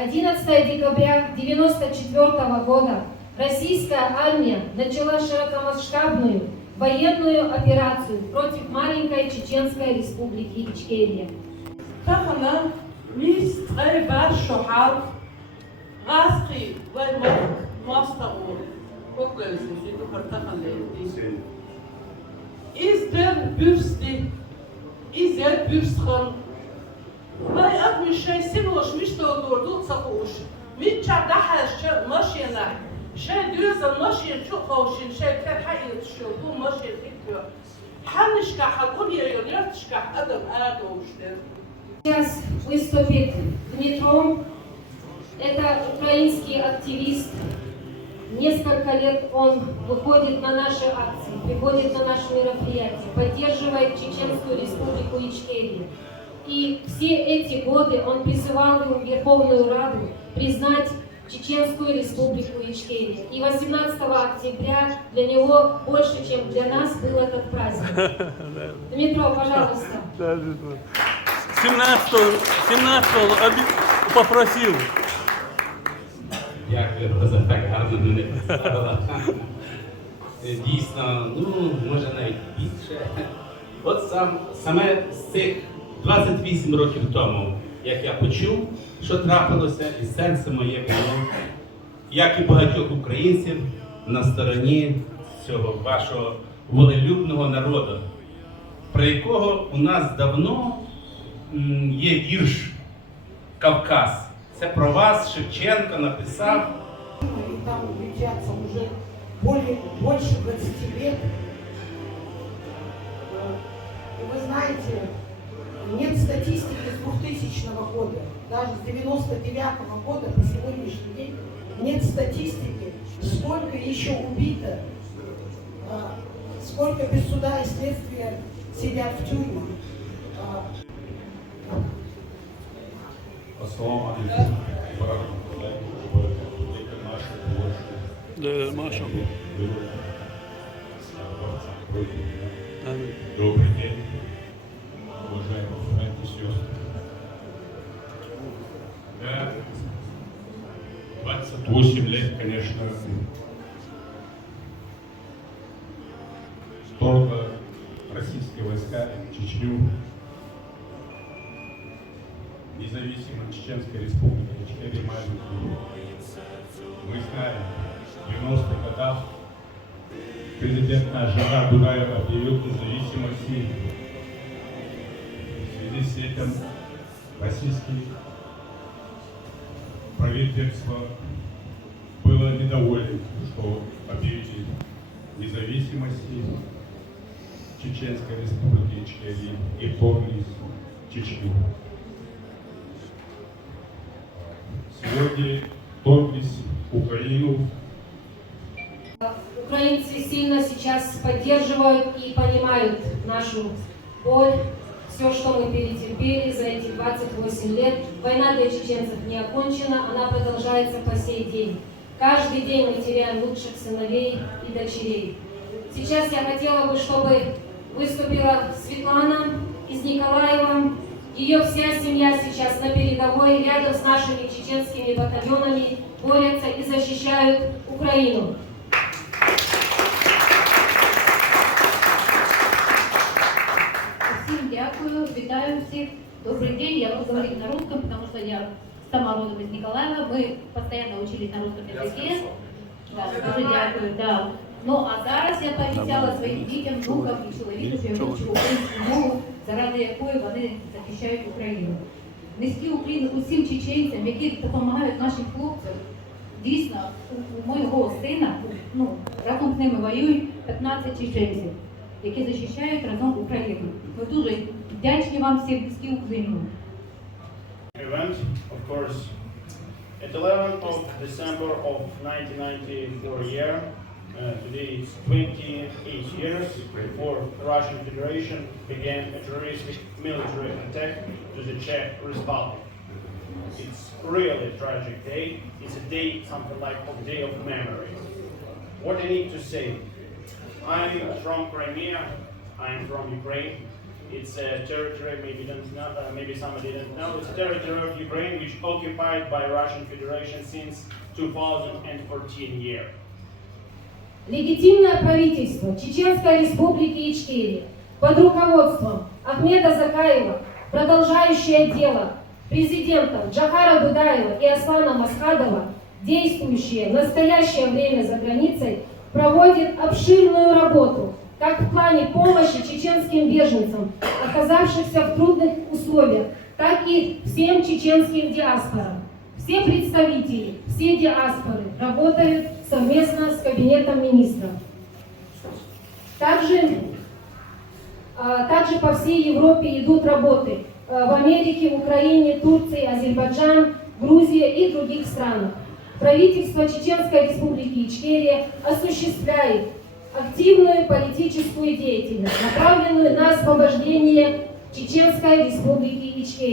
11 декабря 1994 года российская армия начала широкомасштабную военную операцию против маленькой Чеченской республики Ичкерия. تخنا ميس غيبار شحاب غاسقي ومستغور بقل سيدو فرتخن لدي إزدر بيرستي إزدر بيرستخن ما يقدم الشيء سنوش مش تودور تصقوش ميت شعدحش ماشينا شيء دوزا ماشي شو خوشين شيء كان حقيقة شو دو ماشي فيكتور حنشكح حقول يا يونيرتشكح أدم وشتر. Сейчас выступит Дмитро. Это украинский активист. Несколько лет он выходит на наши акции, приходит на наши мероприятия, поддерживает Чеченскую республику Ичкерия. И все эти годы он призывал Верховную Раду признать Чеченскую республику Ичкерия. И 18 октября для него больше, чем для нас, был этот праздник. Дмитро, пожалуйста. 17-го попросив. Дякую за так гарно мене представила. Дійсно, може навіть більше. От саме з цих 28 років тому, як я почув, що трапилося, і серце моє було, як і багатьох українців, на стороні цього вашого волелюбного народу, про якого у нас давно є вірш «Кавказ». Це про вас Шевченко написав. И там летятся уже больше 20 лет. И вы знаете, нет статистики с 2000 года, даже с 99 года по сегодняшний день нет статистики, сколько еще убито, сколько без суда и следствия сидят в тюрьмах. Assalamu alaikum wa rahmatullahi wa barakatuh. Маша. Добрый день, уважаемые братья и сестры. Да, 28 лет, конечно, вторгло российские войска в Чечню. Независимая Чеченская республика Ичкерия маленькая. Мы знаем, в 90-х годах президент наш Жара Дудаев объявил независимость. В связи с этим российское правительство было недовольно, что объявили независимость Чеченской республики Ичкерии и вторглись в Чечню. Сегодня вторглись в Украину. Украинцы сильно сейчас поддерживают и понимают нашу боль, все, что мы перетерпели за эти 28 лет. Война для чеченцев не окончена, она продолжается по сей день. Каждый день мы теряем лучших сыновей и дочерей. Сейчас я хотела бы, чтобы выступила Светлана из Николаева. Ее вся семья сейчас на передовой, рядом с нашими чеченскими батальонами, борются и защищают Украину. Всем дякую, витаю всех. Добрый день, я буду говорить на русском, потому что я сама родом из Николаева. Мы постоянно учились на русском языке. Да, дуже дякую, да. Ну, а зараз я пообіцяла своїм дітям, внукам і чоловіку, що я вивчу українську мову, заради якої вони захищають Україну. Низький уклін усім чеченцям, які допомагають нашим хлопцям. Дійсно, у моєго сина, разом з ними воюють 15 чеченців, які захищають разом Україну. Ми дуже вдячні вам всім, низький уклін. Event, of course, at 11th of December of 1994 year, today it's 28 years before the Russian Federation began a terroristic military attack to the Czech Republic. It's really a tragic day. It's a day, something like a day of memory. What I need to say, I'm from Crimea, I'm from Ukraine. It's a territory, maybe somebody didn't know, it's a territory of Ukraine which occupied by Russian Federation since 2014 year. Легитимное правительство Чеченской Республики Ичкерия под руководством Ахмеда Закаева, продолжающее дело президентов Джохара Дудаева и Аслана Масхадова, действующее в настоящее время за границей, проводит обширную работу как в плане помощи чеченским беженцам, оказавшихся в трудных условиях, так и всем чеченским диаспорам. Все представители, все диаспоры работают совместно с Кабинетом министров. Также по всей Европе идут работы в Америке, Украине, Турции, Азербайджан, Грузии и других странах. Правительство Чеченской Республики Ичкерия осуществляет активную политическую деятельность, направленную на освобождение Чеченской Республики Ичкерия.